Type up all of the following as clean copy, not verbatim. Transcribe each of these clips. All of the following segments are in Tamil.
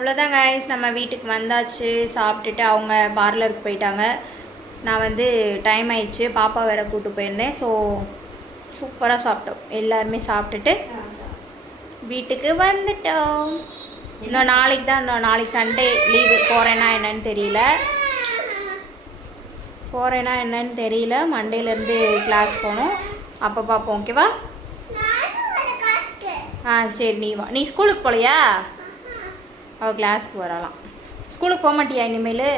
அவ்வளோதான் கைஸ், நம்ம வீட்டுக்கு வந்தாச்சு. சாப்பிட்டுட்டு அவங்க பார்லருக்கு போயிட்டாங்க. நான் வந்து டைம் ஆயிடுச்சு, பாப்பா வேற கூப்பிட்டு போயிருந்தேன். ஸோ சூப்பராக சாப்பிட்டோம். எல்லாருமே சாப்பிட்டுட்டு வீட்டுக்கு வந்துட்டோம். இன்னும் நாளைக்கு தான், நாளைக்கு சண்டே லீவு. போகிறேன்னா என்னன்னு தெரியல. மண்டேலேருந்து கிளாஸ் போகணும். அப்போ பார்ப்போம். ஓகேவா? சரி, நீ வா. நீ ஸ்கூலுக்கு போகலையா? அவள் கிளாஸ்க்கு வரலாம். ஸ்கூலுக்கு போக மாட்டியா இனிமேல்?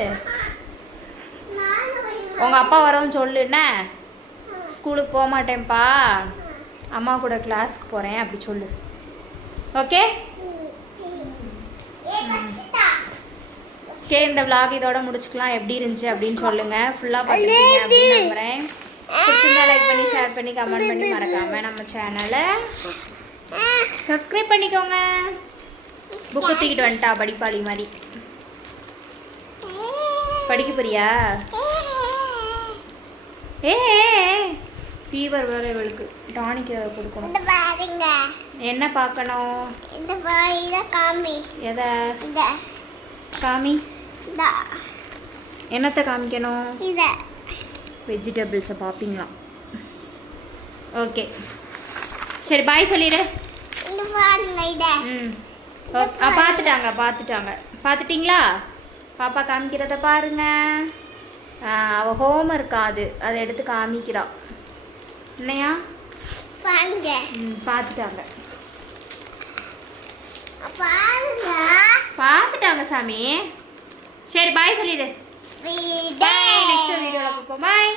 உங்கள் அப்பா வரவும் சொல்லுண்ண. ஸ்கூலுக்கு போக மாட்டேன்ப்பா, அம்மா கூட கிளாஸ்க்கு போகிறேன் அப்படி சொல்லு. ஓகே? ஓகே, இந்த விலாக் இதோட முடிச்சுக்கலாம். எப்படி இருந்துச்சு அப்படின்னு சொல்லுங்கள். ஃபுல்லாக பார்த்துருக்கீங்க அப்படின்னு நம்புகிறேன். பிடிச்சிருந்தா லைக் பண்ணி, ஷேர் பண்ணி, கமெண்ட் பண்ணி, மறக்காமல் நம்ம சேனலை சப்ஸ்கிரைப் பண்ணிக்கோங்க. புக்கு தூக்கிட்டு வந்துட்டா படிப்பாளி மாதிரி. படிக்க போறியா? ஃபீவர் வேறு இவளுக்கு. டானிக் கொடுக்கணும். என்ன பார்க்கணும்? எதை காமி? என்னத்தை காமிக்கணும்? வெஜிடபிள்ஸை பார்ப்பீங்களா? ஓகே, சரி, பாய் சொல்லிடு. பார்த்துட்டிங்களா? பாப்பா காமிக்கிறத பாருங்க. அவள் ஹோம் இருக்காது, அதை எடுத்து காமிக்கிறா. என்னையா? பார்த்துட்டாங்க சாமி. சரி, பாய் சொல்லிடு. நெக்ஸ்ட் வீடியோவில் பார்ப்போம். பாய்.